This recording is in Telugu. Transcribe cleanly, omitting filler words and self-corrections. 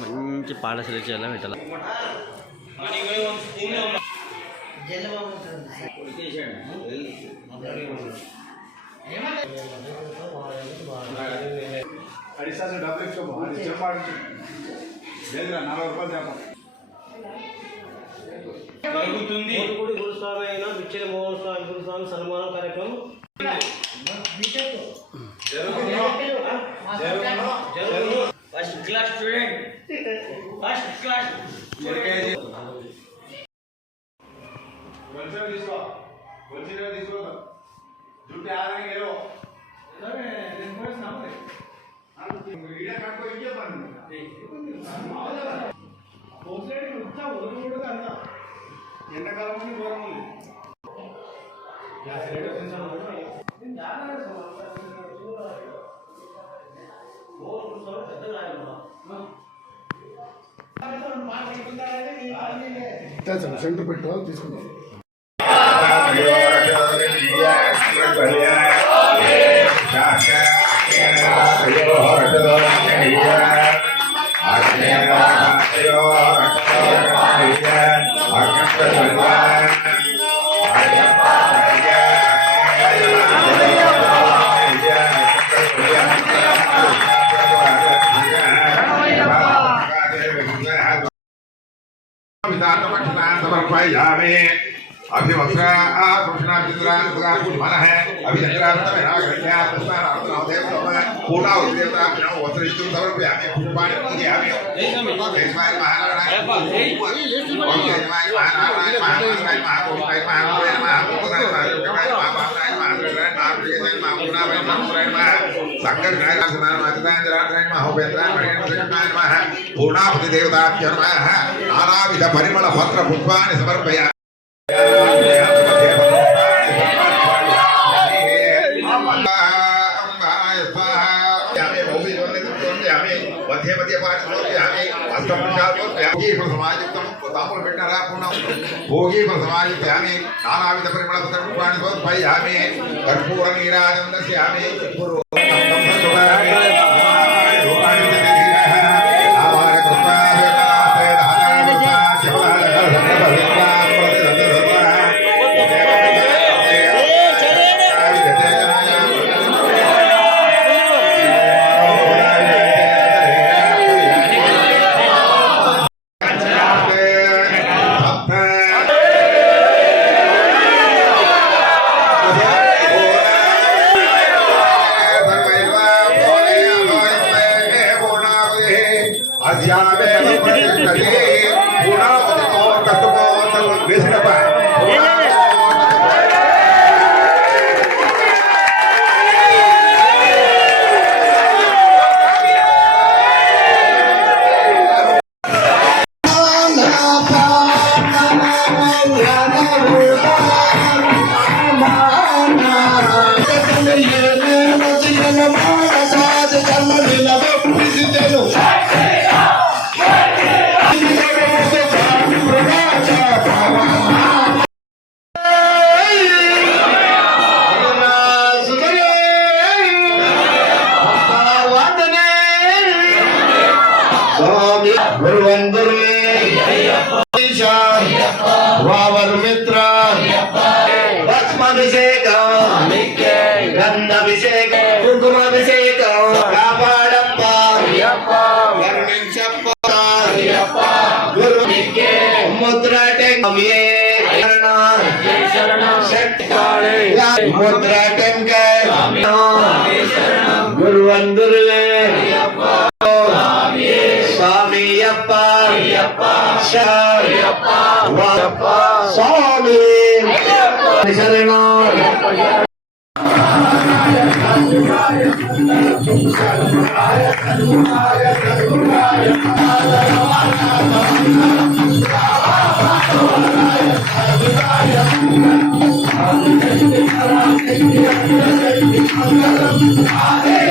మంచి పాట సెలెక్ట్ చేయాలా పెట్టాలా జరుగుతుంది గురుస్వామి అయిన విచ్చల మోహన్ స్వామి గురుస్వామి సన్మానం కార్యక్రమం first class student first class ఎండాకాలం దూరం ఉంది సెంటర్ పెట్టు తీసుకుంటాం समर्पयामि अभिवस्त्र कृष्णा चित्रा मन है पूर्णावदेवता वस्त्र समर्पयामि पुष्पाणि पूजयामि शंकर पूर्णावति देवता नानाविध परिमल पत्र पुष्पाणि समर्पयामि मध्य मध्य भोगी समायुक्तानि नानाविध परिमल पुष्पाणि समर्पयामि कर्पूर नीराजनं दर्शयामि वावर मित्र भस्माभिषेक गंधाभिषेक कुंकुमाभिषेक कापाडप्प गुरु मुद्रा टेंगे मुद्रा टेंगे गुरुवंदुर्वे स्वामी अप्पा स्वामी शरणो Hare